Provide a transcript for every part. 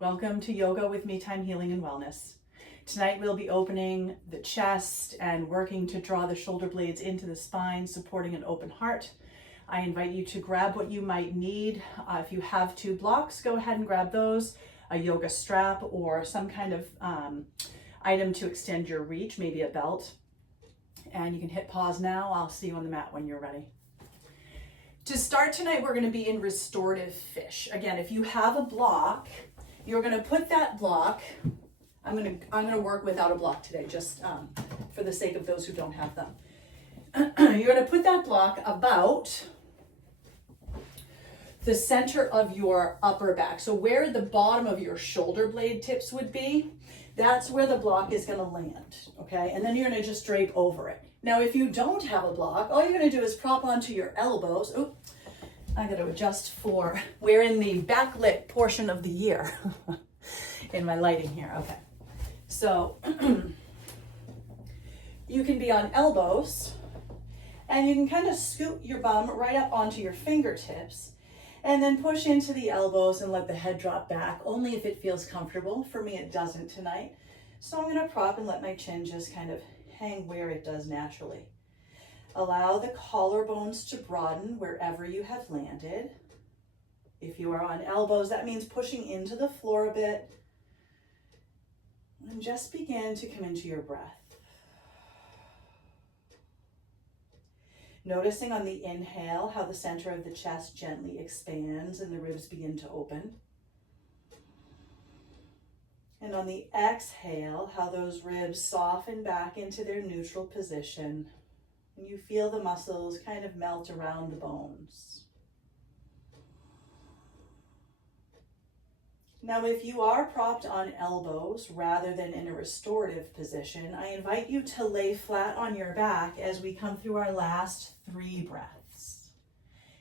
Welcome to Yoga with Me Time Healing and Wellness. Tonight we'll be opening the chest and working to draw the shoulder blades into the spine, supporting an open heart. I invite you to grab what you might need. If you have 2 blocks, go ahead and grab those, a yoga strap or some kind of item to extend your reach, maybe a belt. And you can hit pause now. I'll see you on the mat when you're ready. To start tonight, we're going to be in restorative fish. Again, if you have a block, you're going to put that block. I'm going to work without a block today, just for the sake of those who don't have them. You're going to put that block about the center of your upper back. So where the bottom of your shoulder blade tips would be, that's where the block is going to land, okay? And then you're going to just drape over it. Now, if you don't have a block, all you're going to do is prop onto your elbows. Oh, I got to adjust for, we're in the backlit portion of the year in my lighting here. Okay. So you can be on elbows and you can kind of scoot your bum right up onto your fingertips and then push into the elbows and let the head drop back, only if it feels comfortable. For me, it doesn't tonight. So I'm going to prop and let my chin just kind of hang where it does naturally. Allow the collarbones to broaden wherever you have landed. If you are on elbows, that means pushing into the floor a bit. And just begin to come into your breath. Noticing on the inhale how the center of the chest gently expands and the ribs begin to open. And on the exhale, how those ribs soften back into their neutral position. And you feel the muscles kind of melt around the bones. Now, if you are propped on elbows rather than in a restorative position, I invite you to lay flat on your back as we come through our last 3 breaths.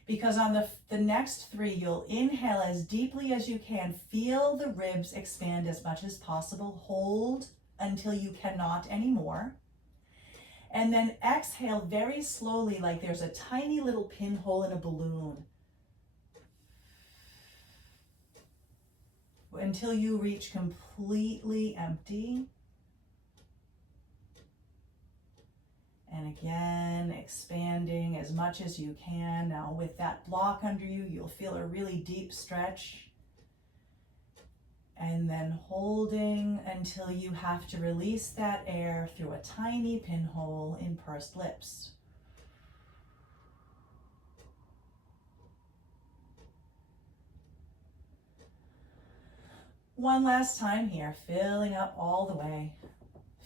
Because on the next 3, you'll inhale as deeply as you can. Feel the ribs expand as much as possible. Hold until you cannot anymore. And then exhale very slowly, like there's a tiny little pinhole in a balloon, until you reach completely empty. And again, expanding as much as you can. Now with that block under you, you'll feel a really deep stretch. And then holding until you have to release that air through a tiny pinhole in pursed lips. One last time here, filling up all the way.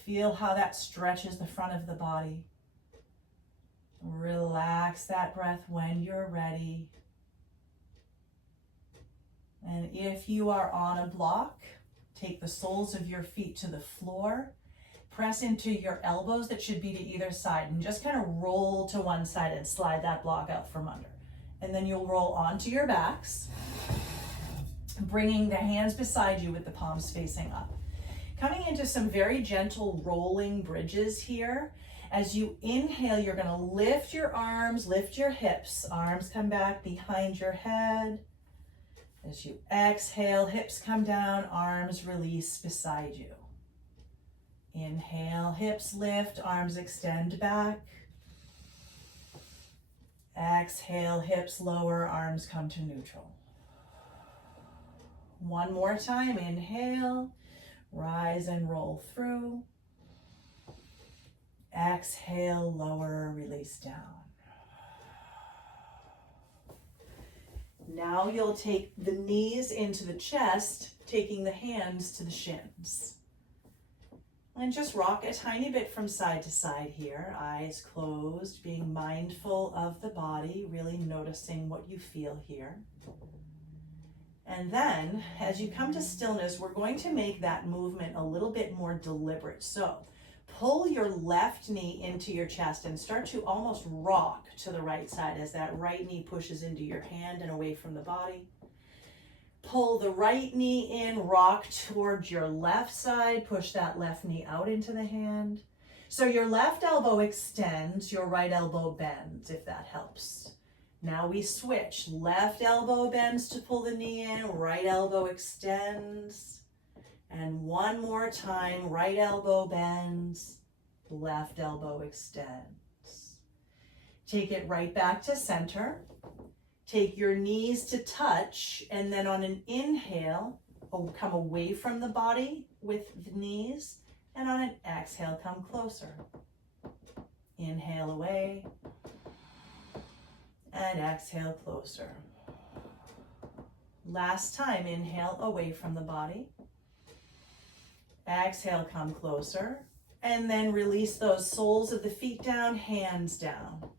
Feel how that stretches the front of the body. Relax that breath when you're ready. And if you are on a block, take the soles of your feet to the floor. Press into your elbows that should be to either side and just kind of roll to one side and slide that block out from under. And then you'll roll onto your backs, bringing the hands beside you with the palms facing up. Coming into some very gentle rolling bridges here. As you inhale, you're going to lift your arms, lift your hips. Arms come back behind your head. As you exhale, hips come down, arms release beside you. Inhale, hips lift, arms extend back. Exhale, hips lower, arms come to neutral. One more time, inhale, rise and roll through. Exhale, lower, release down. Now you'll take the knees into the chest, taking the hands to the shins. And just rock a tiny bit from side to side here, eyes closed, being mindful of the body, really noticing what you feel here. And then, as you come to stillness, we're going to make that movement a little bit more deliberate. So, pull your left knee into your chest and start to almost rock to the right side as that right knee pushes into your hand and away from the body. Pull the right knee in, rock towards your left side, push that left knee out into the hand. So your left elbow extends, your right elbow bends, if that helps. Now we switch. Left elbow bends to pull the knee in, right elbow extends. And one more time, right elbow bends, left elbow extends. Take it right back to center. Take your knees to touch, and then on an inhale, come away from the body with the knees, and on an exhale, come closer. Inhale away, and exhale closer. Last time, inhale away from the body. Exhale, come closer, and then release those soles of the feet down, hands down.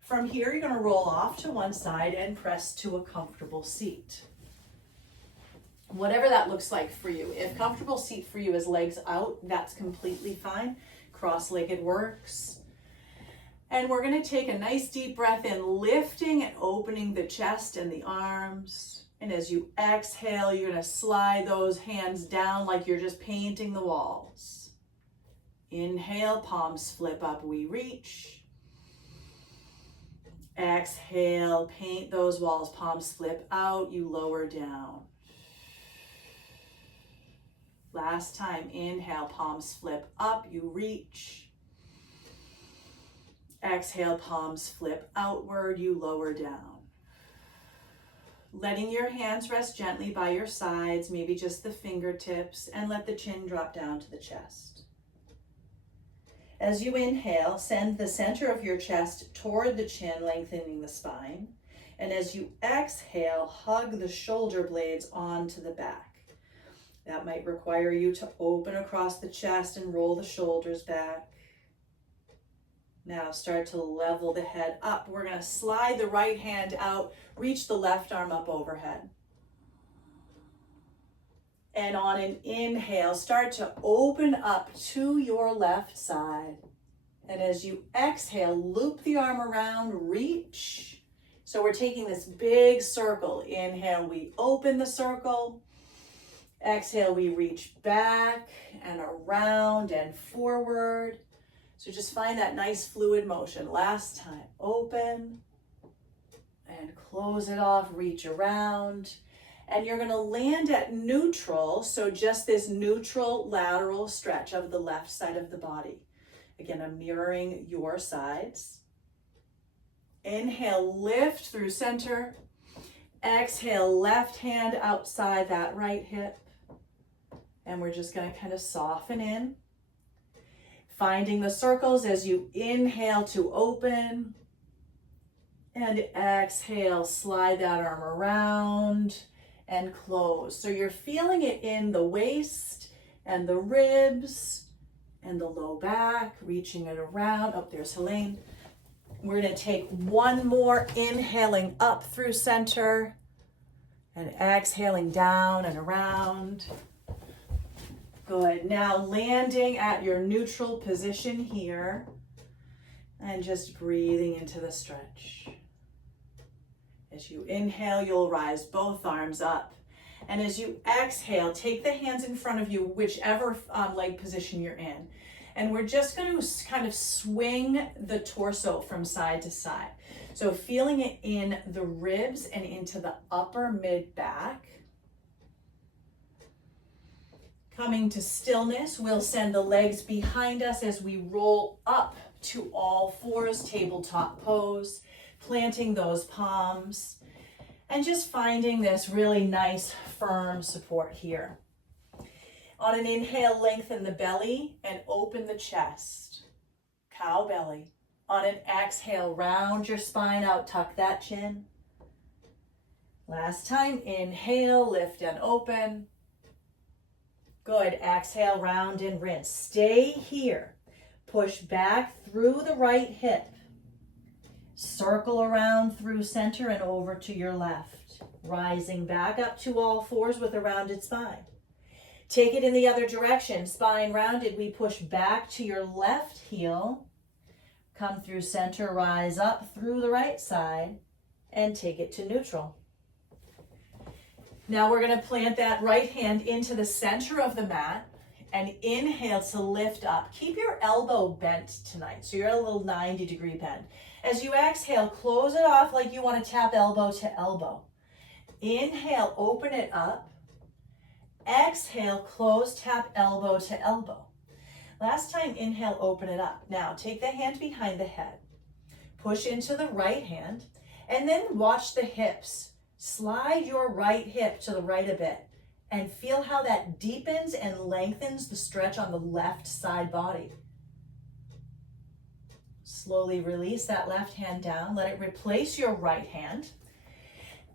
From here, you're going to roll off to one side and press to a comfortable seat. Whatever that looks like for you. If comfortable seat for you is legs out, that's completely fine. Cross-legged works. And we're going to take a nice deep breath in, lifting and opening the chest and the arms. And as you exhale, you're going to slide those hands down like you're just painting the walls. Inhale, palms flip up, we reach. Exhale, paint those walls, palms flip out, you lower down. Last time, inhale, palms flip up, you reach. Exhale, palms flip outward, you lower down. Letting your hands rest gently by your sides, maybe just the fingertips, and let the chin drop down to the chest. As you inhale, send the center of your chest toward the chin, lengthening the spine. And as you exhale, hug the shoulder blades onto the back. That might require you to open across the chest and roll the shoulders back. Now start to level the head up. We're going to slide the right hand out, reach the left arm up overhead. And on an inhale, start to open up to your left side. And as you exhale, loop the arm around, reach. So we're taking this big circle. Inhale, we open the circle. Exhale, we reach back and around and forward. So just find that nice fluid motion. Last time, open and close it off, reach around. And you're going to land at neutral, so just this neutral lateral stretch of the left side of the body. Again, I'm mirroring your sides. Inhale, lift through center. Exhale, left hand outside that right hip. And we're just going to kind of soften in. Finding the circles as you inhale to open. And exhale, slide that arm around and close. So you're feeling it in the waist and the ribs and the low back, reaching it around. Oh, there's Helene. We're going to take one more, inhaling up through center and exhaling down and around. Good. Now landing at your neutral position here and just breathing into the stretch. As you inhale, you'll rise both arms up. And as you exhale, take the hands in front of you, whichever leg position you're in. And we're just going to kind of swing the torso from side to side. So feeling it in the ribs and into the upper mid back. Coming to stillness, we'll send the legs behind us as we roll up to all fours, tabletop pose. Planting those palms and just finding this really nice firm support here. On an inhale, lengthen the belly and open the chest. Cow belly. On an exhale, round your spine out, tuck that chin. Last time, inhale, lift and open. Good. Exhale, round and rinse. Stay here. Push back through the right hip. Circle around through center and over to your left. Rising back up to all fours with a rounded spine. Take it in the other direction. Spine rounded. We push back to your left heel. Come through center, rise up through the right side, and take it to neutral. Now we're going to plant that right hand into the center of the mat and inhale to lift up. Keep your elbow bent tonight. So you're at a little 90-degree bend. As you exhale, close it off like you want to tap elbow to elbow. Inhale, open it up. Exhale, close, tap elbow to elbow. Last time, inhale, open it up. Now, take the hand behind the head. Push into the right hand, and then watch the hips. Slide your right hip to the right a bit, and feel how that deepens and lengthens the stretch on the left side body. Slowly release that left hand down. Let it replace your right hand.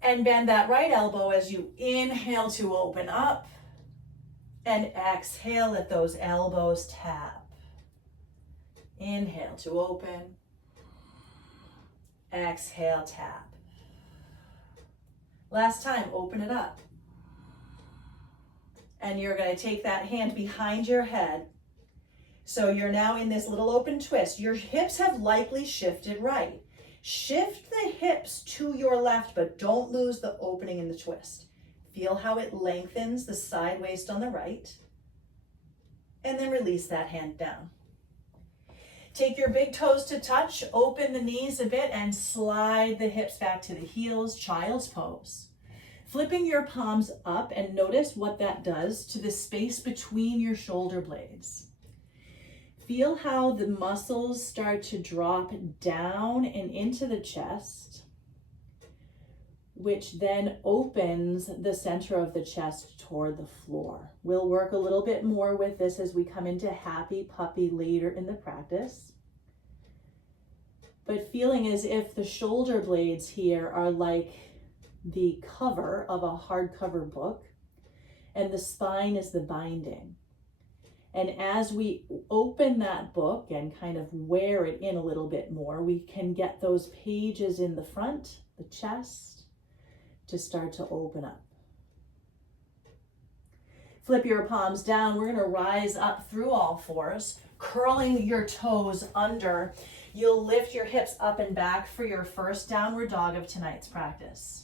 And bend that right elbow as you inhale to open up. And exhale, let those elbows tap. Inhale to open. Exhale, tap. Last time, open it up. And you're going to take that hand behind your head. So you're now in this little open twist. Your hips have likely shifted right. Shift the hips to your left, but don't lose the opening in the twist. Feel how it lengthens the side waist on the right. And then release that hand down. Take your big toes to touch, open the knees a bit, and slide the hips back to the heels, child's pose. Flipping your palms up, and notice what that does to the space between your shoulder blades. Feel how the muscles start to drop down and into the chest, which then opens the center of the chest toward the floor. We'll work a little bit more with this as we come into happy puppy later in the practice. But feeling as if the shoulder blades here are like the cover of a hardcover book, and the spine is the binding. And as we open that book and kind of wear it in a little bit more, we can get those pages in the front, the chest, to start to open up. Flip your palms down. We're going to rise up through all fours, curling your toes under. You'll lift your hips up and back for your first downward dog of tonight's practice.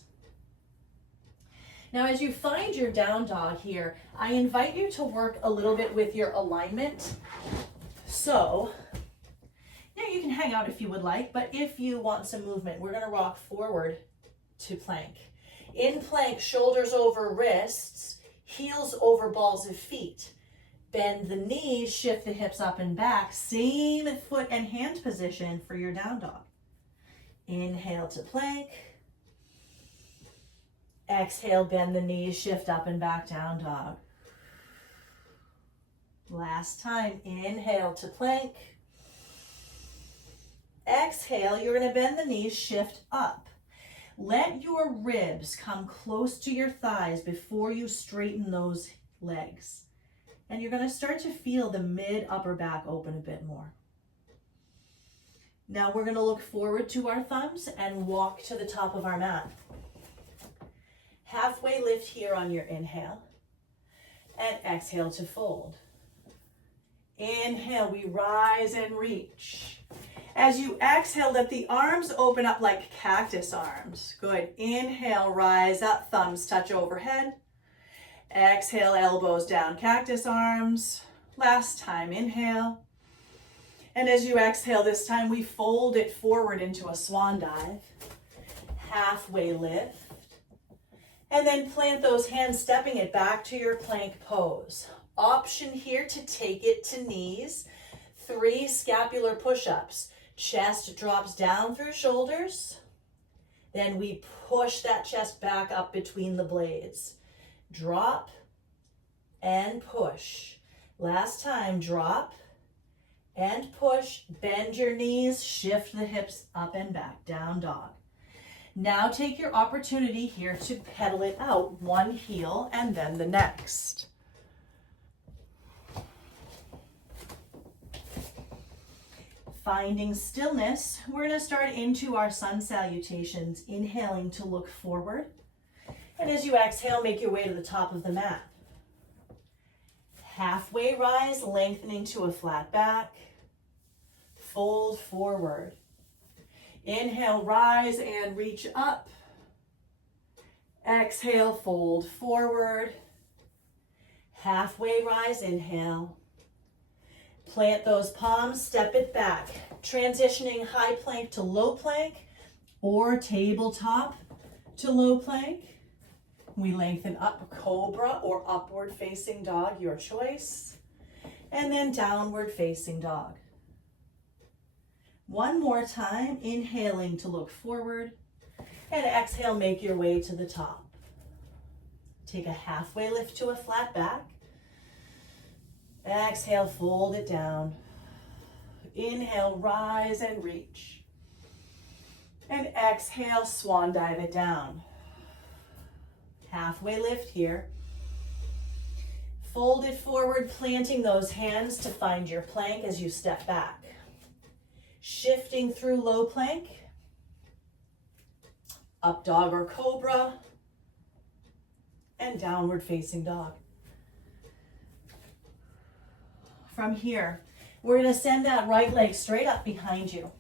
Now, as you find your down dog here, I invite you to work a little bit with your alignment. So, you can hang out if you would like, but if you want some movement, we're going to rock forward to plank. In plank, shoulders over wrists, heels over balls of feet. Bend the knees, shift the hips up and back. Same foot and hand position for your down dog. Inhale to plank. Exhale, bend the knees, shift up and back, down dog. Last time, inhale to plank. Exhale, you're going to bend the knees, shift up. Let your ribs come close to your thighs before you straighten those legs. And you're going to start to feel the mid upper back open a bit more. Now we're going to look forward to our thumbs and walk to the top of our mat. Halfway lift here on your inhale, and exhale to fold. Inhale, we rise and reach. As you exhale, let the arms open up like cactus arms. Good. Inhale, rise up, thumbs touch overhead. Exhale, elbows down, cactus arms. Last time, inhale. And as you exhale this time, we fold it forward into a swan dive. Halfway lift. And then plant those hands, stepping it back to your plank pose. Option here to take it to knees. 3 scapular push-ups. Chest drops down through shoulders. Then we push that chest back up between the blades. Drop and push. Last time, drop and push. Bend your knees, shift the hips up and back, down dog. Now take your opportunity here to pedal it out, one heel and then the next. Finding stillness, we're going to start into our sun salutations, inhaling to look forward. And as you exhale, make your way to the top of the mat. Halfway rise, lengthening to a flat back. Fold forward. Inhale, rise and reach up. Exhale, fold forward. Halfway rise, inhale. Plant those palms, step it back. transitioning high plank to low plank or tabletop to low plank. We lengthen up cobra or upward facing dog, your choice. And then downward facing dog. One more time, inhaling to look forward. And exhale, make your way to the top. Take a halfway lift to a flat back. Exhale, fold it down. Inhale, rise and reach. And exhale, swan dive it down. Halfway lift here. Fold it forward, planting those hands to find your plank as you step back. Shifting through low plank. Up dog or cobra. And downward facing dog. From here, we're going to send that right leg straight up behind you.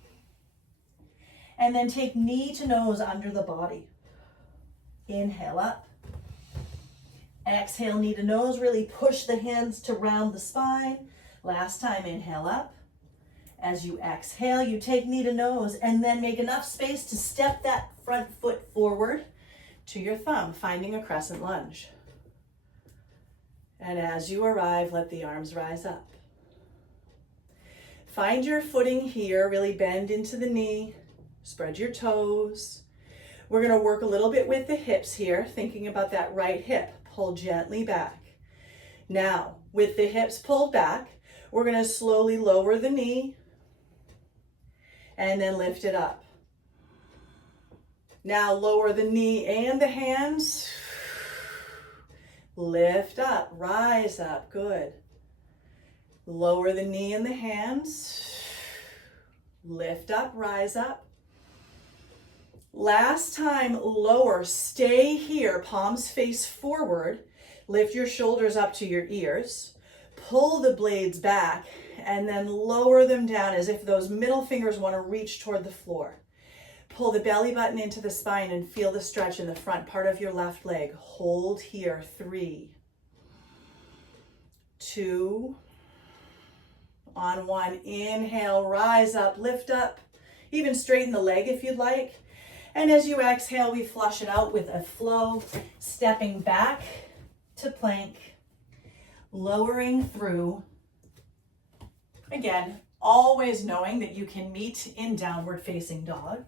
And then take knee to nose under the body. Inhale up. Exhale, knee to nose. Really push the hands to round the spine. Last time, inhale up. As you exhale, you take knee to nose and then make enough space to step that front foot forward to your thumb, finding a crescent lunge. And as you arrive, let the arms rise up. Find your footing here, really bend into the knee, spread your toes. We're going to work a little bit with the hips here, thinking about that right hip. Pull gently back. Now, with the hips pulled back, we're going to slowly lower the knee and then lift it up. Now lower the knee and the hands. Lift up, rise up, good. Lower the knee and the hands. Lift up, rise up. Last time, lower, stay here, palms face forward. Lift your shoulders up to your ears. Pull the blades back and then lower them down as if those middle fingers want to reach toward the floor. Pull the belly button into the spine and feel the stretch in the front part of your left leg. Hold here, 3, 2, on 1, inhale, rise up, lift up, even straighten the leg if you'd like. And as you exhale, we flush it out with a flow, stepping back to plank, lowering through. Again, always knowing that you can meet in downward facing dog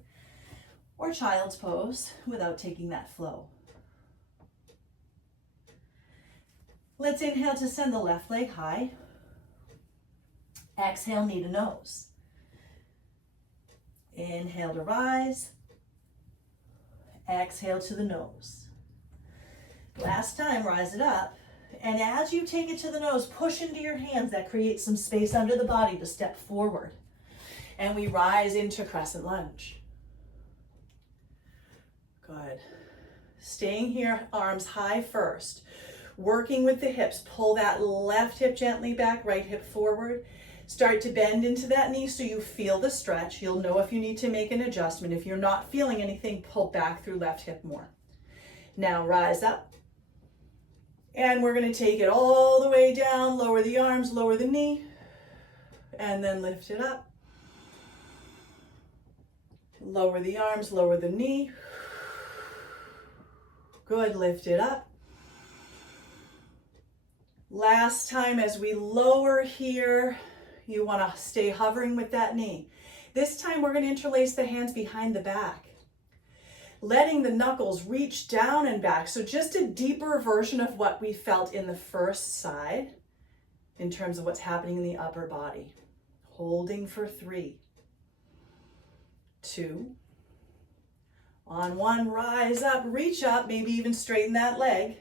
or child's pose without taking that flow. Let's inhale to send the left leg high. Exhale, knee to nose. Inhale to rise. Exhale to the nose. Last time, rise it up. And as you take it to the nose, push into your hands. That creates some space under the body to step forward. And we rise into crescent lunge. Good. Staying here, arms high first. Working with the hips. Pull that left hip gently back, right hip forward. Start to bend into that knee so you feel the stretch. You'll know if you need to make an adjustment. If you're not feeling anything, pull back through left hip more. Now rise up. And we're going to take it all the way down. Lower the arms, lower the knee. And then lift it up. Lower the arms, lower the knee. Good, lift it up. Last time as we lower here, you want to stay hovering with that knee. This time we're going to interlace the hands behind the back, letting the knuckles reach down and back. So just a deeper version of what we felt in the first side in terms of what's happening in the upper body. Holding for 3, 2, on 1, rise up, reach up, maybe even straighten that leg.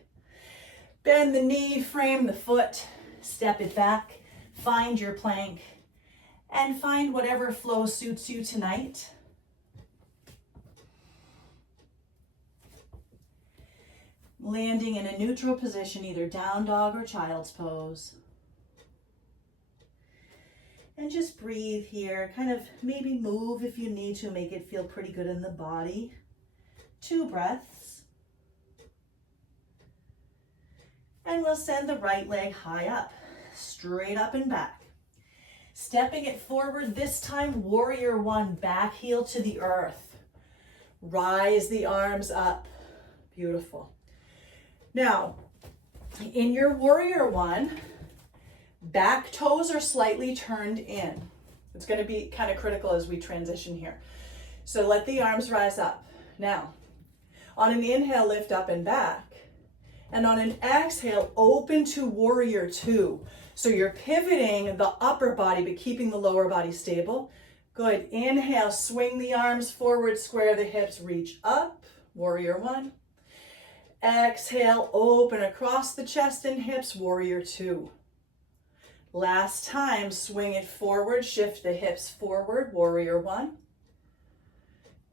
Bend the knee, frame the foot, step it back, find your plank, and find whatever flow suits you tonight. Landing in a neutral position, either down dog or child's pose. And just breathe here, kind of maybe move if you need to, make it feel pretty good in the body. 2 breaths. And we'll send the right leg high up, straight up and back. Stepping it forward, this time warrior one, back heel to the earth. Rise the arms up. Beautiful. Now, in your warrior one, back toes are slightly turned in. It's going to be kind of critical as we transition here. So let the arms rise up. Now, on an inhale, lift up and back. And on an exhale, open to warrior two. So you're pivoting the upper body, but keeping the lower body stable. Good. Inhale, swing the arms forward, square the hips, reach up. Warrior one. Exhale, open across the chest and hips, warrior two. Last time, swing it forward, shift the hips forward, warrior one.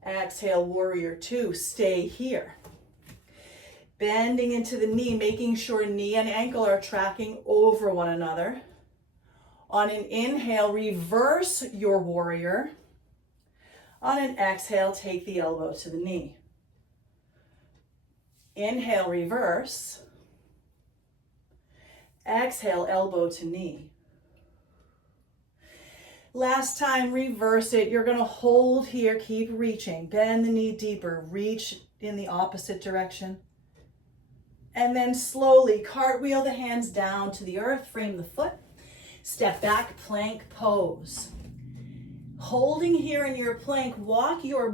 Exhale, warrior two, stay here. Bending into the knee, making sure knee and ankle are tracking over one another. On an inhale, reverse your warrior. On an exhale, take the elbow to the knee. Inhale, reverse. Exhale, elbow to knee. Last time, reverse it. You're going to hold here, keep reaching. Bend the knee deeper, reach in the opposite direction. And then slowly cartwheel the hands down to the earth, frame the foot. Step back, plank pose. Holding here in your plank, walk your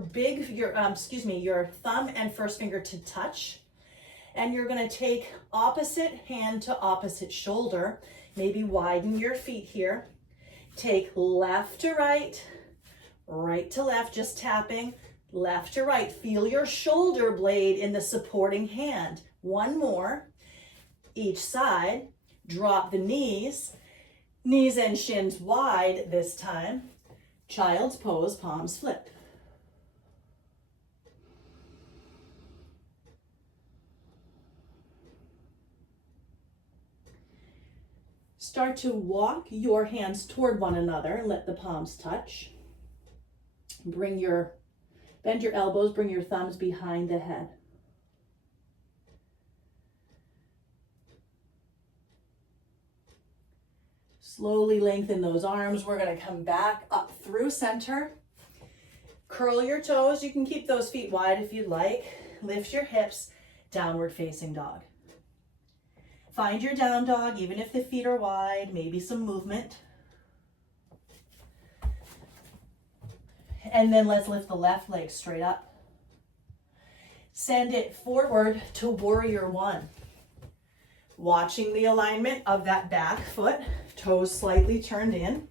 thumb and first finger to touch. And you're going to take opposite hand to opposite shoulder. Maybe widen your feet here. Take left to right, right to left, just tapping, left to right. Feel your shoulder blade in the supporting hand. One more, each side. Drop the knees, knees and shins wide this time. Child's pose, palms flip. Start to walk your hands toward one another and let the palms touch. Bend your elbows, bring your thumbs behind the head. Slowly lengthen those arms. We're going to come back up through center. Curl your toes. You can keep those feet wide if you'd like. Lift your hips, downward facing dog. Find your down dog, even if the feet are wide, maybe some movement. And then let's lift the left leg straight up. Send it forward to warrior one. Watching the alignment of that back foot, toes slightly turned in.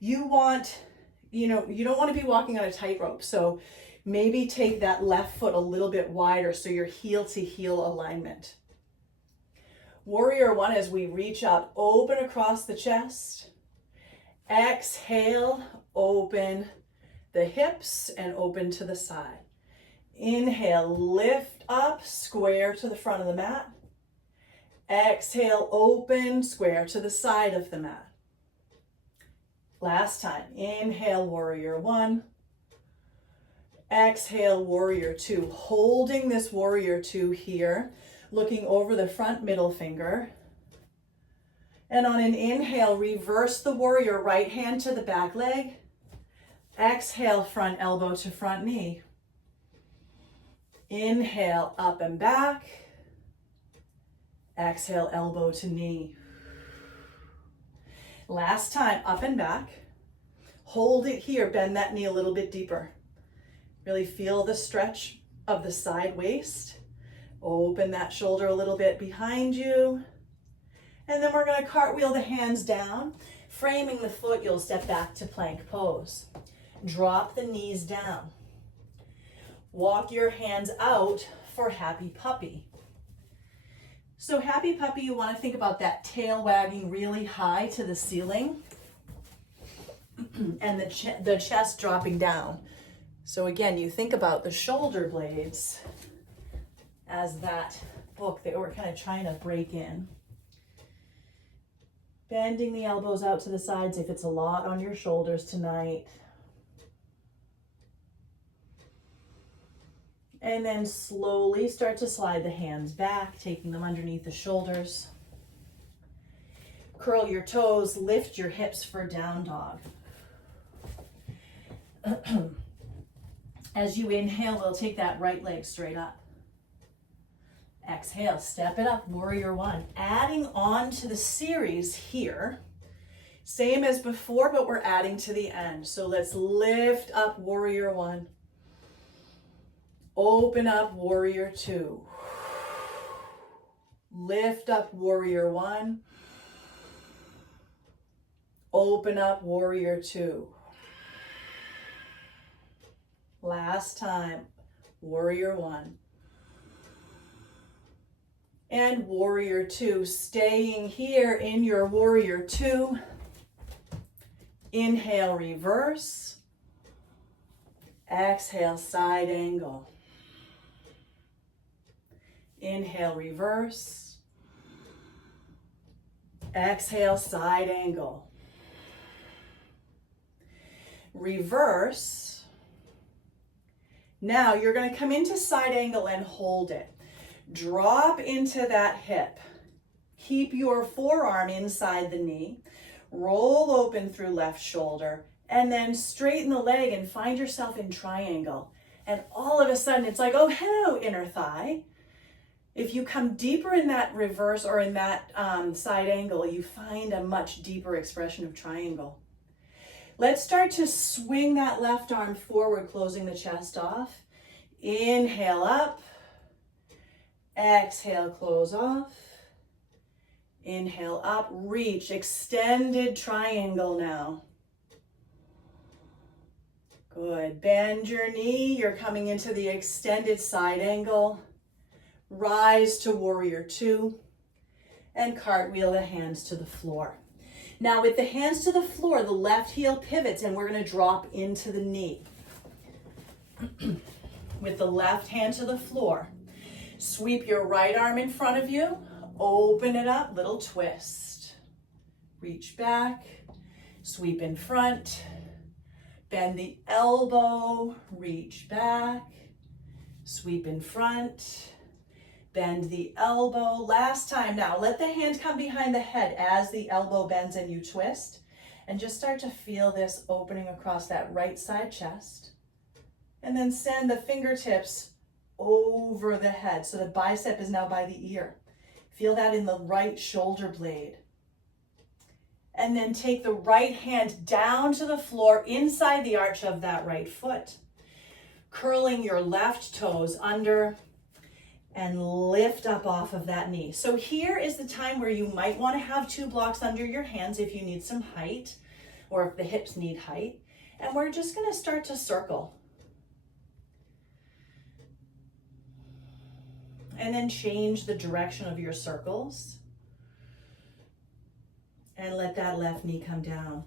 You don't want to be walking on a tightrope, so maybe take that left foot a little bit wider so you're heel to heel alignment. Warrior one, as we reach up, open across the chest. Exhale, open the hips and open to the side. Inhale, lift up, square to the front of the mat. Exhale, open, square to the side of the mat. Last time, inhale, warrior one. Exhale, warrior two. Holding this warrior two here. Looking over the front middle finger. And on an inhale, reverse the warrior, right hand to the back leg. Exhale, front elbow to front knee. Inhale, up and back. Exhale, elbow to knee. Last time, up and back. Hold it here, bend that knee a little bit deeper. Really feel the stretch of the side waist. Open that shoulder a little bit behind you. And then we're going to cartwheel the hands down. Framing the foot, you'll step back to plank pose. Drop the knees down. Walk your hands out for happy puppy. So happy puppy, you want to think about that tail wagging really high to the ceiling and the chest dropping down. So again, you think about the shoulder blades as that book that we're kind of trying to break in. Bending the elbows out to the sides if it's a lot on your shoulders tonight. And then slowly start to slide the hands back, taking them underneath the shoulders. Curl your toes, lift your hips for down dog. As you inhale, we'll take that right leg straight up. Exhale, step it up, warrior one. Adding on to the series here, same as before, but we're adding to the end. So let's lift up warrior one. Open up warrior two. Lift up warrior one. Open up warrior two. Last time, warrior one. And warrior two, staying here in your warrior two. Inhale, reverse. Exhale, side angle. Inhale, reverse. Exhale, side angle. Reverse. Now you're going to come into side angle and hold it. Drop into that hip. Keep your forearm inside the knee. Roll open through left shoulder and then straighten the leg and find yourself in triangle. And all of a sudden it's like, oh, hello, inner thigh. If you come deeper in that reverse or in that side angle, you find a much deeper expression of triangle. Let's start to swing that left arm forward, closing the chest off. Inhale up. Exhale, close off. Inhale up, reach, extended triangle now. Good. Bend your knee. You're coming into the extended side angle. Rise to warrior two and cartwheel the hands to the floor. Now with the hands to the floor, the left heel pivots and we're going to drop into the knee. With the left hand to the floor, sweep your right arm in front of you, open it up, little twist. Reach back, sweep in front, bend the elbow, reach back, sweep in front, bend the elbow. Last time. Now let the hand come behind the head as the elbow bends and you twist. And just start to feel this opening across that right side chest. And then send the fingertips over the head. So the bicep is now by the ear. Feel that in the right shoulder blade. And then take the right hand down to the floor inside the arch of that right foot. Curling your left toes under and lift up off of that knee. So here is the time where you might want to have two blocks under your hands if you need some height or if the hips need height. And we're just going to start to circle. And then change the direction of your circles. And let that left knee come down.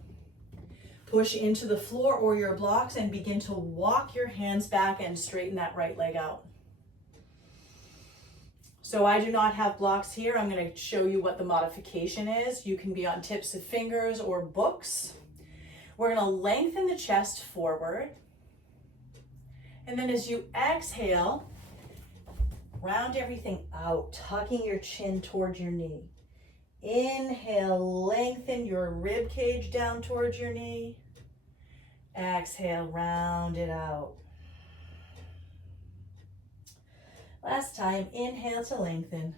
Push into the floor or your blocks and begin to walk your hands back and straighten that right leg out. So I do not have blocks here. I'm going to show you what the modification is. You can be on tips of fingers or books. We're going to lengthen the chest forward. And then as you exhale, round everything out, tucking your chin towards your knee. Inhale, lengthen your rib cage down towards your knee. Exhale, round it out. Last time, inhale to lengthen.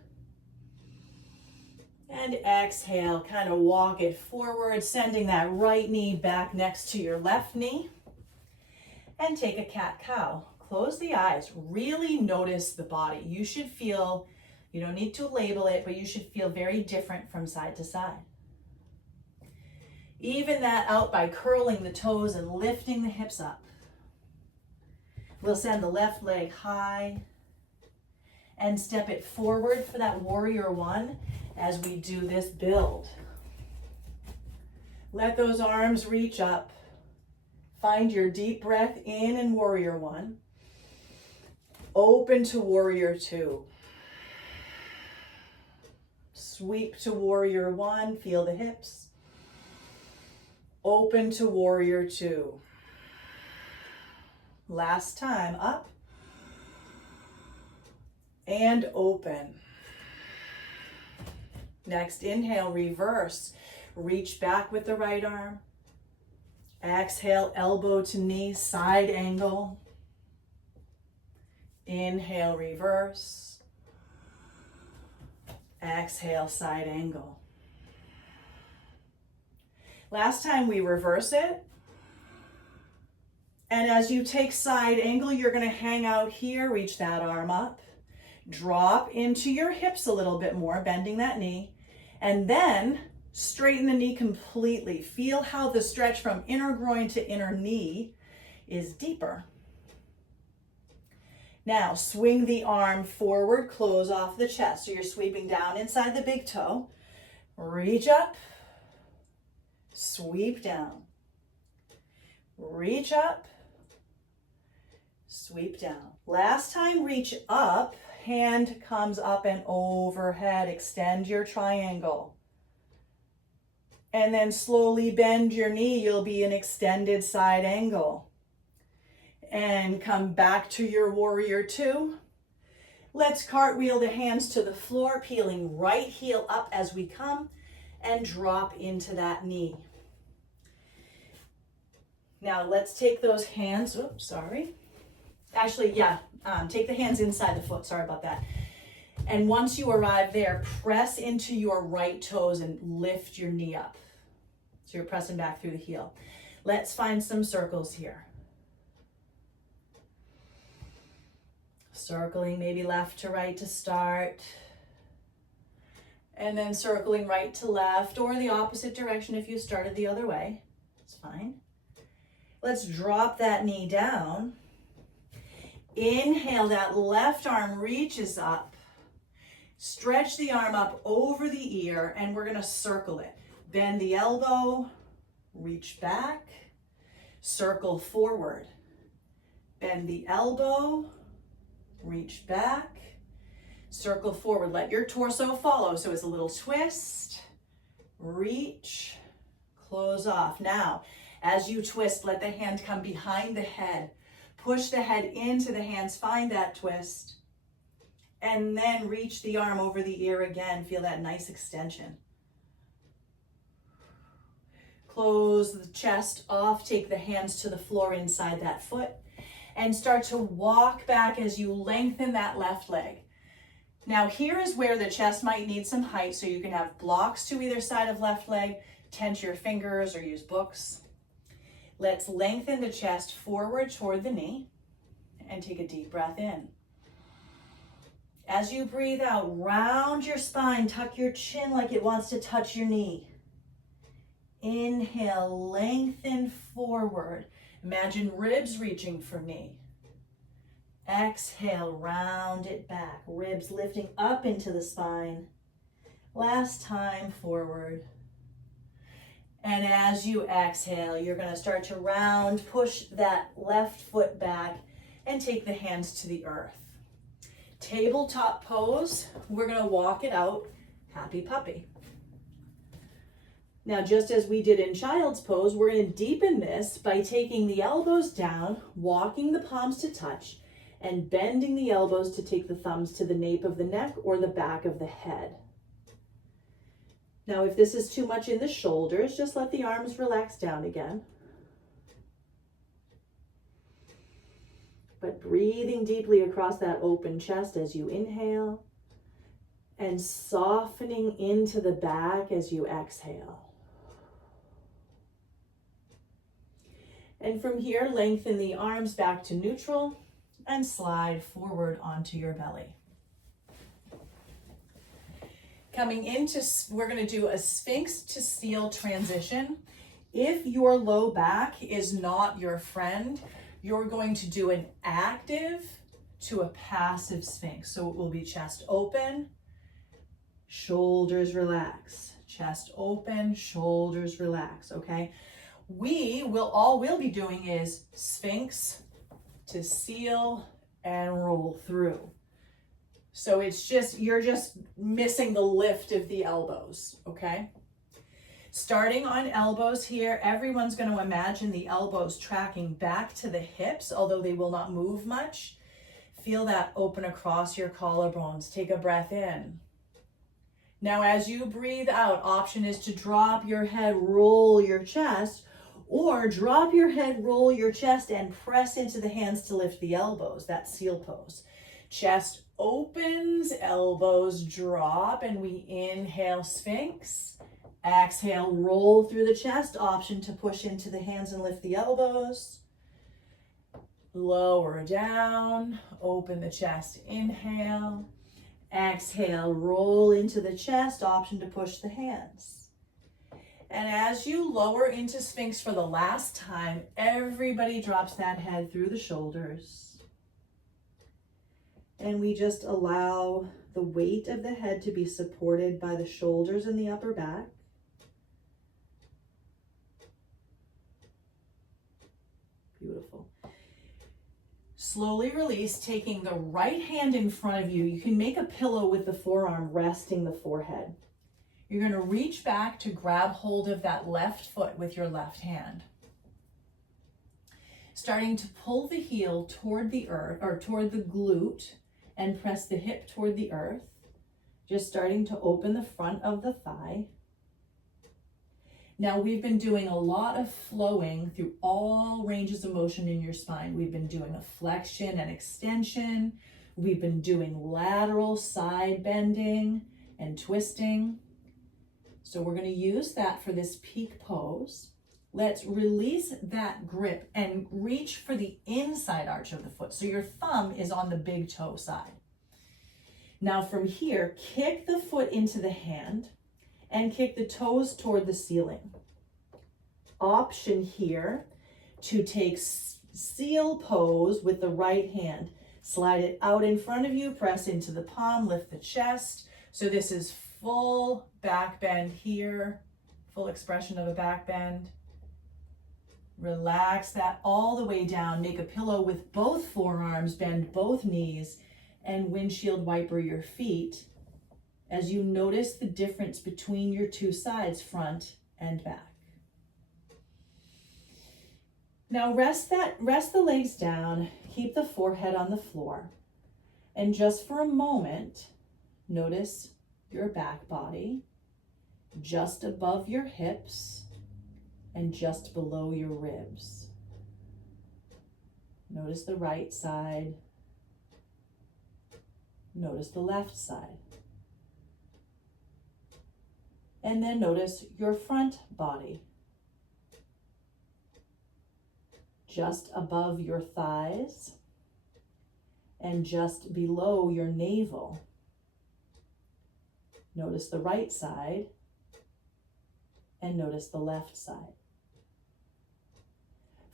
And exhale, kind of walk it forward, sending that right knee back next to your left knee. And take a cat-cow. Close the eyes, really notice the body. You should feel, you don't need to label it, but you should feel very different from side to side. Even that out by curling the toes and lifting the hips up. We'll send the left leg high and step it forward for that warrior one as we do this build. Let those arms reach up. Find your deep breath in warrior one. Open to warrior two. Sweep to warrior one, feel the hips. Open to warrior two. Last time, up. And open. Next, inhale, reverse. Reach back with the right arm. Exhale, elbow to knee, side angle. Inhale, reverse. Exhale, side angle. Last time we reverse it. And as you take side angle, you're going to hang out here, reach that arm up. Drop into your hips a little bit more, bending that knee. And then straighten the knee completely. Feel how the stretch from inner groin to inner knee is deeper. Now, swing the arm forward, close off the chest. So you're sweeping down inside the big toe. Reach up, sweep down. Reach up, sweep down. Last time, reach up, hand comes up and overhead. Extend your triangle. And then slowly bend your knee. You'll be an extended side angle. And come back to your warrior two. Let's cartwheel the hands to the floor, peeling right heel up as we come and drop into that knee. Now let's take those hands, take the hands inside the foot, sorry about that. And once you arrive there, press into your right toes and lift your knee up. So you're pressing back through the heel. Let's find some circles here. Circling maybe left to right to start. And then circling right to left or the opposite direction if you started the other way. It's fine. Let's drop that knee down. Inhale, that left arm reaches up. Stretch the arm up over the ear and we're gonna circle it. Bend the elbow, reach back, circle forward. Bend the elbow, reach back, circle forward. Let your torso follow. So it's a little twist, reach, close off. Now, as you twist, let the hand come behind the head. Push the head into the hands, find that twist. And then reach the arm over the ear again. Feel that nice extension. Close the chest off, take the hands to the floor inside that foot, and start to walk back as you lengthen that left leg. Now here is where the chest might need some height, so you can have blocks to either side of left leg, tense your fingers or use books. Let's lengthen the chest forward toward the knee and take a deep breath in. As you breathe out, round your spine, tuck your chin like it wants to touch your knee. Inhale, lengthen forward. Imagine ribs reaching for knee. Exhale, round it back. Ribs lifting up into the spine. Last time, forward. And as you exhale, you're going to start to round, push that left foot back, and take the hands to the earth. Tabletop pose, we're going to walk it out, happy puppy. Now, just as we did in child's pose, we're going to deepen this by taking the elbows down, walking the palms to touch, and bending the elbows to take the thumbs to the nape of the neck or the back of the head. Now, if this is too much in the shoulders, just let the arms relax down again. But breathing deeply across that open chest as you inhale and softening into the back as you exhale. And from here, lengthen the arms back to neutral and slide forward onto your belly. Coming into, we're going to do a Sphinx to Seal transition. If your low back is not your friend, you're going to do an active to a passive Sphinx. So it will be chest open, shoulders relax, chest open, shoulders relax, okay? All we'll be doing is Sphinx to seal and roll through. So you're just missing the lift of the elbows, okay? Starting on elbows here, everyone's going to imagine the elbows tracking back to the hips, although they will not move much. Feel that open across your collarbones. Take a breath in. Now, as you breathe out, option is to drop your head, roll your chest, or drop your head, roll your chest, and press into the hands to lift the elbows. That's seal pose. Chest opens, elbows drop, and we inhale, Sphinx. Exhale, roll through the chest. Option to push into the hands and lift the elbows. Lower down, open the chest, inhale. Exhale, roll into the chest. Option to push the hands. And as you lower into Sphinx for the last time, everybody drops that head through the shoulders. And we just allow the weight of the head to be supported by the shoulders and the upper back. Beautiful. Slowly release, taking the right hand in front of you. You can make a pillow with the forearm resting the forehead. You're going to reach back to grab hold of that left foot with your left hand. Starting to pull the heel toward the earth, or toward the glute, and press the hip toward the earth. Just starting to open the front of the thigh. Now we've been doing a lot of flowing through all ranges of motion in your spine. We've been doing a flexion and extension. We've been doing lateral side bending and twisting. So we're going to use that for this peak pose. Let's release that grip and reach for the inside arch of the foot. So your thumb is on the big toe side. Now from here, kick the foot into the hand and kick the toes toward the ceiling. Option here to take seal pose with the right hand. Slide it out in front of you, press into the palm, lift the chest. So this is full back bend here, full expression of a back bend. Relax that all the way down. Make a pillow with both forearms, bend both knees, and windshield wiper your feet as you notice the difference between your two sides, front and back. Now rest the legs down, keep the forehead on the floor, and just for a moment, notice your back body just above your hips and just below your ribs. Notice the right side. Notice the left side. And then notice your front body. Just above your thighs and just below your navel. Notice the right side and notice the left side.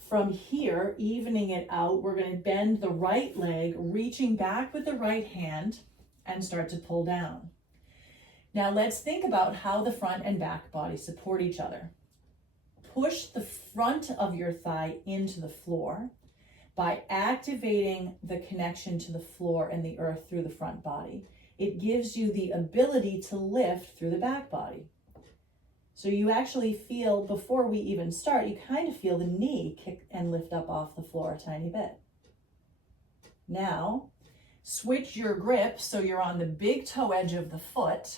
From here, evening it out, we're going to bend the right leg, reaching back with the right hand and start to pull down. Now let's think about how the front and back body support each other. Push the front of your thigh into the floor by activating the connection to the floor and the earth through the front body. It gives you the ability to lift through the back body. So you actually feel, before we even start, you kind of feel the knee kick and lift up off the floor a tiny bit. Now, switch your grip so you're on the big toe edge of the foot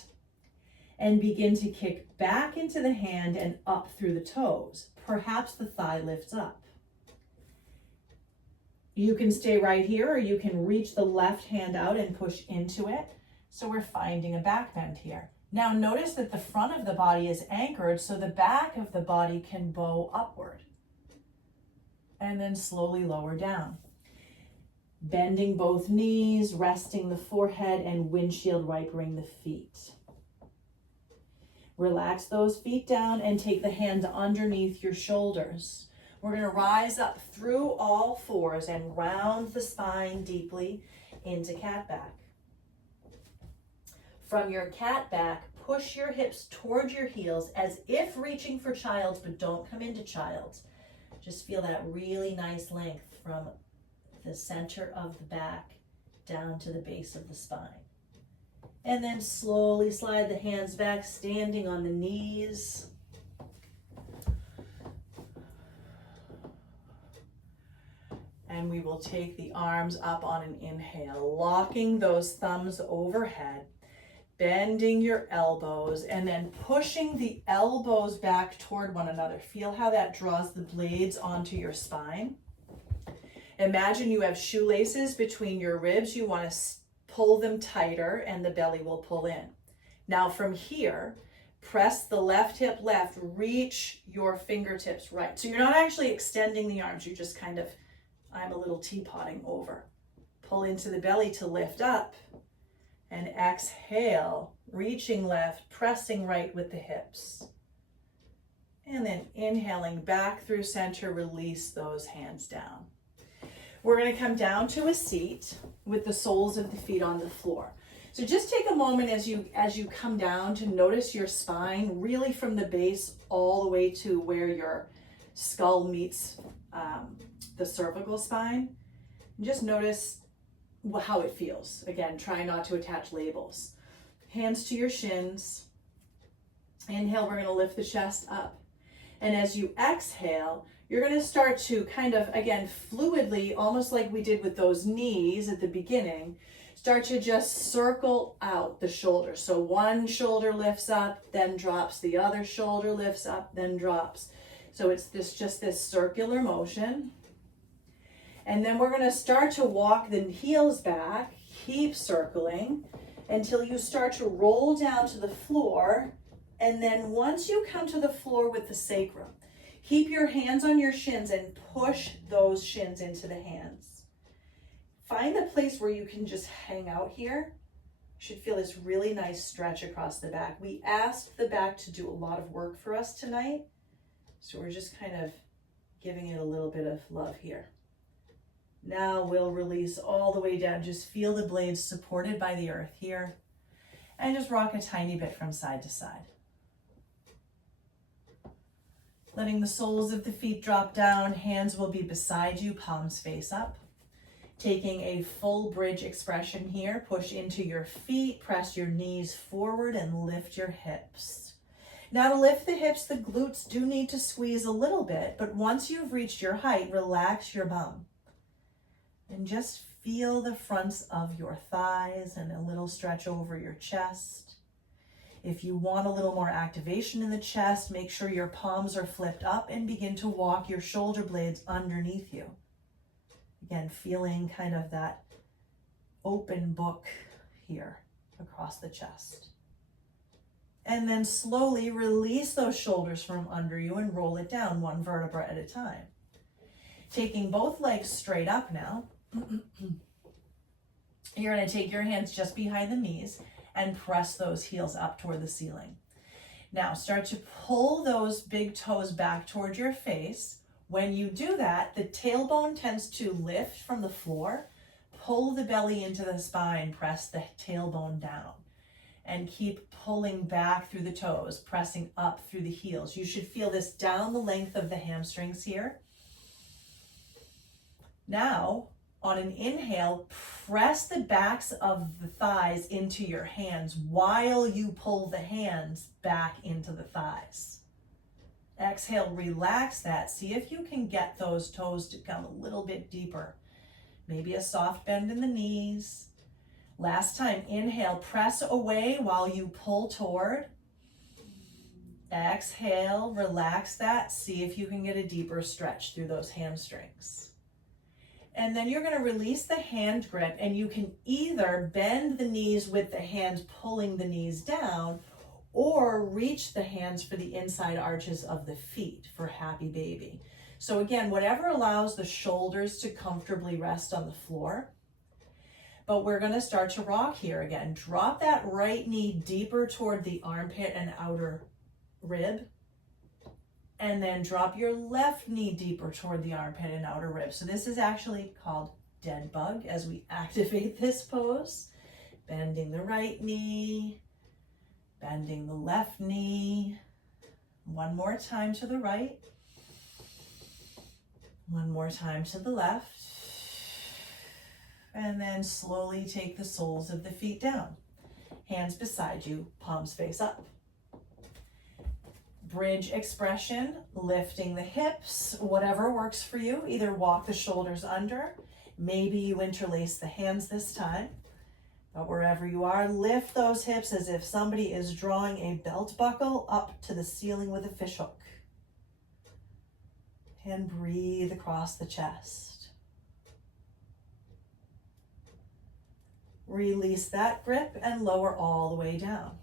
and begin to kick back into the hand and up through the toes. Perhaps the thigh lifts up. You can stay right here, or you can reach the left hand out and push into it. So we're finding a back bend here. Now notice that the front of the body is anchored, so the back of the body can bow upward. And then slowly lower down. Bending both knees, resting the forehead, and windshield wipering the feet. Relax those feet down and take the hand underneath your shoulders. We're going to rise up through all fours and round the spine deeply into cat back. From your cat back, push your hips towards your heels as if reaching for child's, but don't come into child's. Just feel that really nice length from the center of the back down to the base of the spine. And then slowly slide the hands back, standing on the knees. And we will take the arms up on an inhale, locking those thumbs overhead. bending your elbows and then pushing the elbows back toward one another. Feel how that draws the blades onto your spine. Imagine you have shoelaces between your ribs. You want to pull them tighter and the belly will pull in. Now from here, press the left hip left, reach your fingertips right. So you're not actually extending the arms, you're just kind of, I'm a little teapotting over. Pull into the belly to lift up and exhale, reaching left, pressing right with the hips. And then inhaling back through center, release those hands down. We're going to come down to a seat with the soles of the feet on the floor. So just take a moment as you come down to notice your spine, really from the base all the way to where your skull meets the cervical spine. And just notice how it feels. Again, try not to attach labels. Hands to your shins. Inhale, we're going to lift the chest up. And as you exhale, you're going to start to kind of, again, fluidly, almost like we did with those knees at the beginning, start to just circle out the shoulders. So one shoulder lifts up, then drops. The other shoulder lifts up, then drops. So it's just this circular motion. And then we're going to start to walk the heels back, keep circling until you start to roll down to the floor. And then once you come to the floor with the sacrum, keep your hands on your shins and push those shins into the hands. Find the place where you can just hang out here. You should feel this really nice stretch across the back. We asked the back to do a lot of work for us tonight, so we're just kind of giving it a little bit of love here. Now we'll release all the way down. Just feel the blades supported by the earth here, and just rock a tiny bit from side to side. Letting the soles of the feet drop down, hands will be beside you, palms face up. Taking a full bridge expression here, push into your feet, press your knees forward and lift your hips. Now to lift the hips, the glutes do need to squeeze a little bit, but once you've reached your height, relax your bum. And just feel the fronts of your thighs and a little stretch over your chest. If you want a little more activation in the chest, make sure your palms are flipped up and begin to walk your shoulder blades underneath you. Again, feeling kind of that open book here across the chest. And then slowly release those shoulders from under you and roll it down one vertebra at a time. Taking both legs straight up now. You're going to take your hands just behind the knees and press those heels up toward the ceiling. Now start to pull those big toes back toward your face. When you do that, the tailbone tends to lift from the floor. Pull the belly into the spine, press the tailbone down, and keep pulling back through the toes, pressing up through the heels. You should feel this down the length of the hamstrings here. Now, on an inhale, press the backs of the thighs into your hands while you pull the hands back into the thighs. Exhale, relax that. See if you can get those toes to come a little bit deeper. Maybe a soft bend in the knees. Last time, inhale, press away while you pull toward. Exhale, relax that. See if you can get a deeper stretch through those hamstrings. And then you're going to release the hand grip, and you can either bend the knees with the hands pulling the knees down, or reach the hands for the inside arches of the feet for happy baby. So again, whatever allows the shoulders to comfortably rest on the floor. But we're going to start to rock here again. Drop that right knee deeper toward the armpit and outer rib. And then drop your left knee deeper toward the armpit and outer rib. So this is actually called dead bug as we activate this pose. Bending the right knee, bending the left knee. One more time to the right. One more time to the left. And then slowly take the soles of the feet down. Hands beside you, palms face up. Bridge expression, lifting the hips, whatever works for you. Either walk the shoulders under, maybe you interlace the hands this time. But wherever you are, lift those hips as if somebody is drawing a belt buckle up to the ceiling with a fishhook. And breathe across the chest. Release that grip and lower all the way down.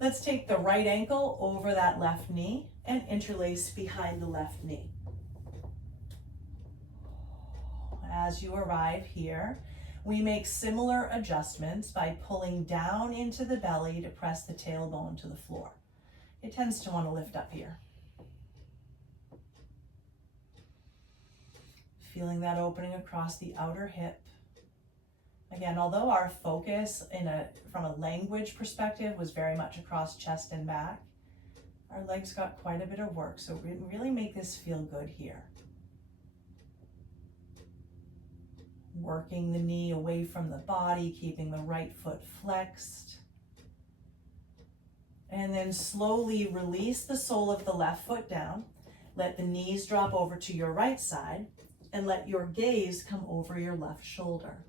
Let's take the right ankle over that left knee and interlace behind the left knee. As you arrive here, we make similar adjustments by pulling down into the belly to press the tailbone to the floor. It tends to want to lift up here. Feeling that opening across the outer hip. Again, although our focus from a language perspective was very much across chest and back, our legs got quite a bit of work, so really make this feel good here. Working the knee away from the body, keeping the right foot flexed. And then slowly release the sole of the left foot down. Let the knees drop over to your right side and let your gaze come over your left shoulder.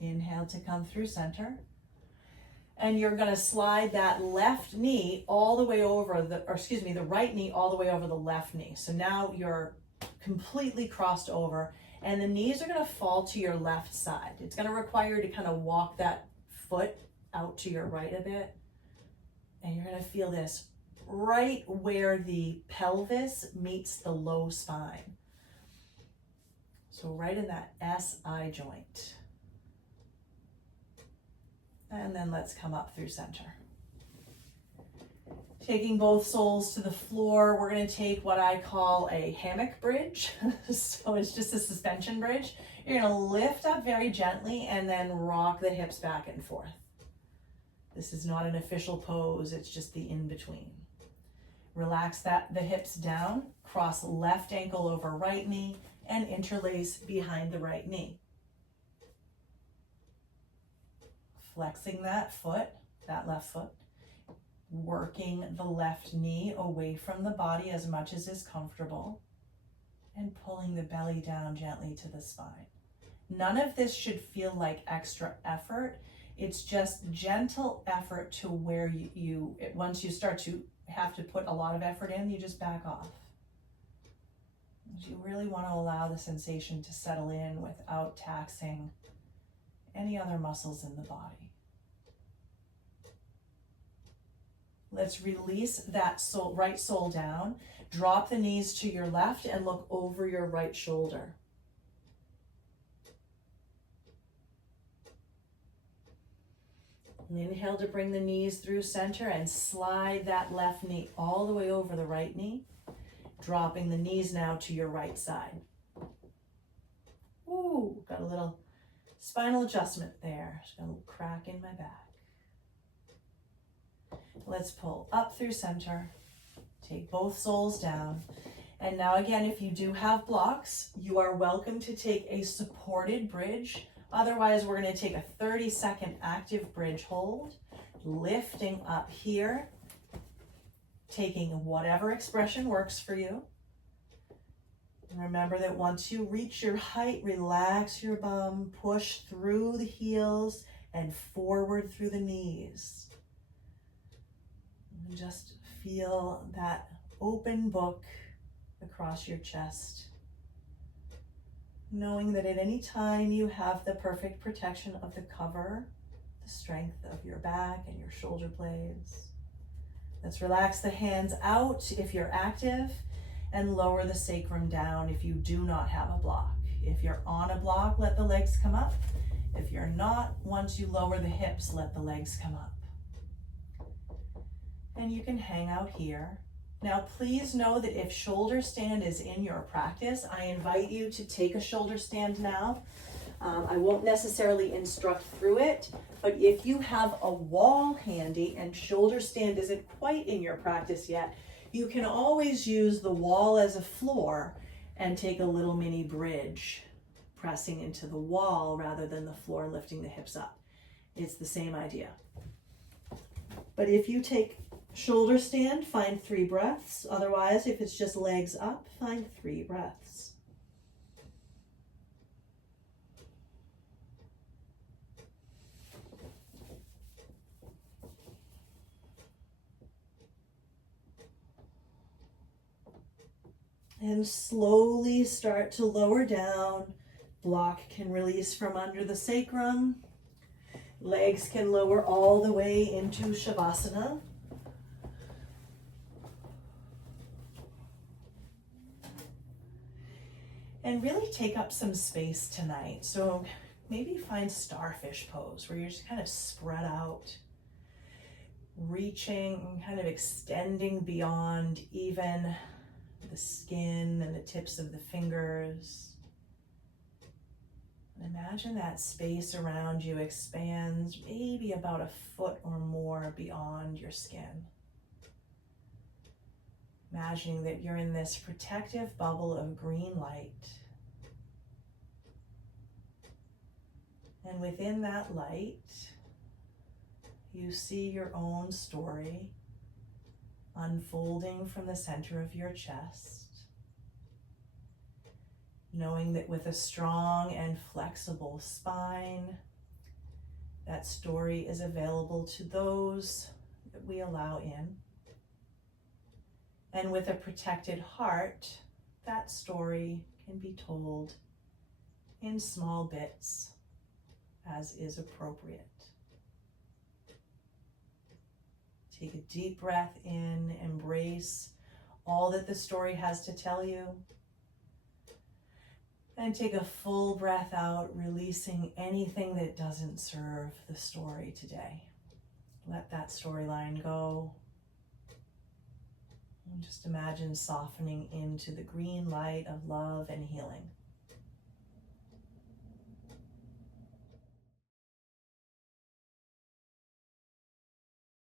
Inhale to come through center. And you're going to slide that left knee all the way over the right knee all the way over the left knee. So now you're completely crossed over and the knees are going to fall to your left side. It's going to require you to kind of walk that foot out to your right a bit. And you're going to feel this right where the pelvis meets the low spine. So right in that SI joint. And then let's come up through center. Taking both soles to the floor, we're going to take what I call a hammock bridge. So it's just a suspension bridge. You're going to lift up very gently and then rock the hips back and forth. This is not an official pose, it's just the in-between. Relax the hips down, cross left ankle over right knee, and interlace behind the right knee. Flexing that foot, that left foot, working the left knee away from the body as much as is comfortable, and pulling the belly down gently to the spine. None of this should feel like extra effort. It's just gentle effort to where once you start to have to put a lot of effort in, you just back off. You really want to allow the sensation to settle in without taxing any other muscles in the body. Let's release that right sole down. Drop the knees to your left and look over your right shoulder. And inhale to bring the knees through center and slide that left knee all the way over the right knee, dropping the knees now to your right side. Ooh, got a little spinal adjustment there. Just got a little crack in my back. Let's pull up through center, take both soles down. And now again, if you do have blocks, you are welcome to take a supported bridge. Otherwise, we're going to take a 30-second active bridge hold, lifting up here, taking whatever expression works for you. And remember that once you reach your height, relax your bum, push through the heels and forward through the knees. And just feel that open book across your chest, knowing that at any time you have the perfect protection of the cover, the strength of your back and your shoulder blades. Let's relax the hands out if you're active and lower the sacrum down if you do not have a block. If you're on a block, let the legs come up. If you're not, once you lower the hips, let the legs come up. And you can hang out here. Now, please know that if shoulder stand is in your practice, I invite you to take a shoulder stand now. I won't necessarily instruct through it, but if you have a wall handy and shoulder stand isn't quite in your practice yet, you can always use the wall as a floor and take a little mini bridge, pressing into the wall rather than the floor lifting the hips up. It's the same idea. But if you take Shoulder stand, find 3 breaths. Otherwise, if it's just legs up, find 3 breaths. And slowly start to lower down. Block can release from under the sacrum. Legs can lower all the way into Shavasana. And really take up some space tonight. So maybe find starfish pose where you're just kind of spread out, reaching, kind of extending beyond even the skin and the tips of the fingers. And imagine that space around you expands maybe about a foot or more beyond your skin. Imagining that you're in this protective bubble of green light. And within that light, you see your own story unfolding from the center of your chest. Knowing that with a strong and flexible spine, that story is available to those that we allow in. And with a protected heart, that story can be told in small bits as is appropriate. Take a deep breath in, embrace all that the story has to tell you. And take a full breath out, releasing anything that doesn't serve the story today. Let that storyline go. And just imagine softening into the green light of love and healing.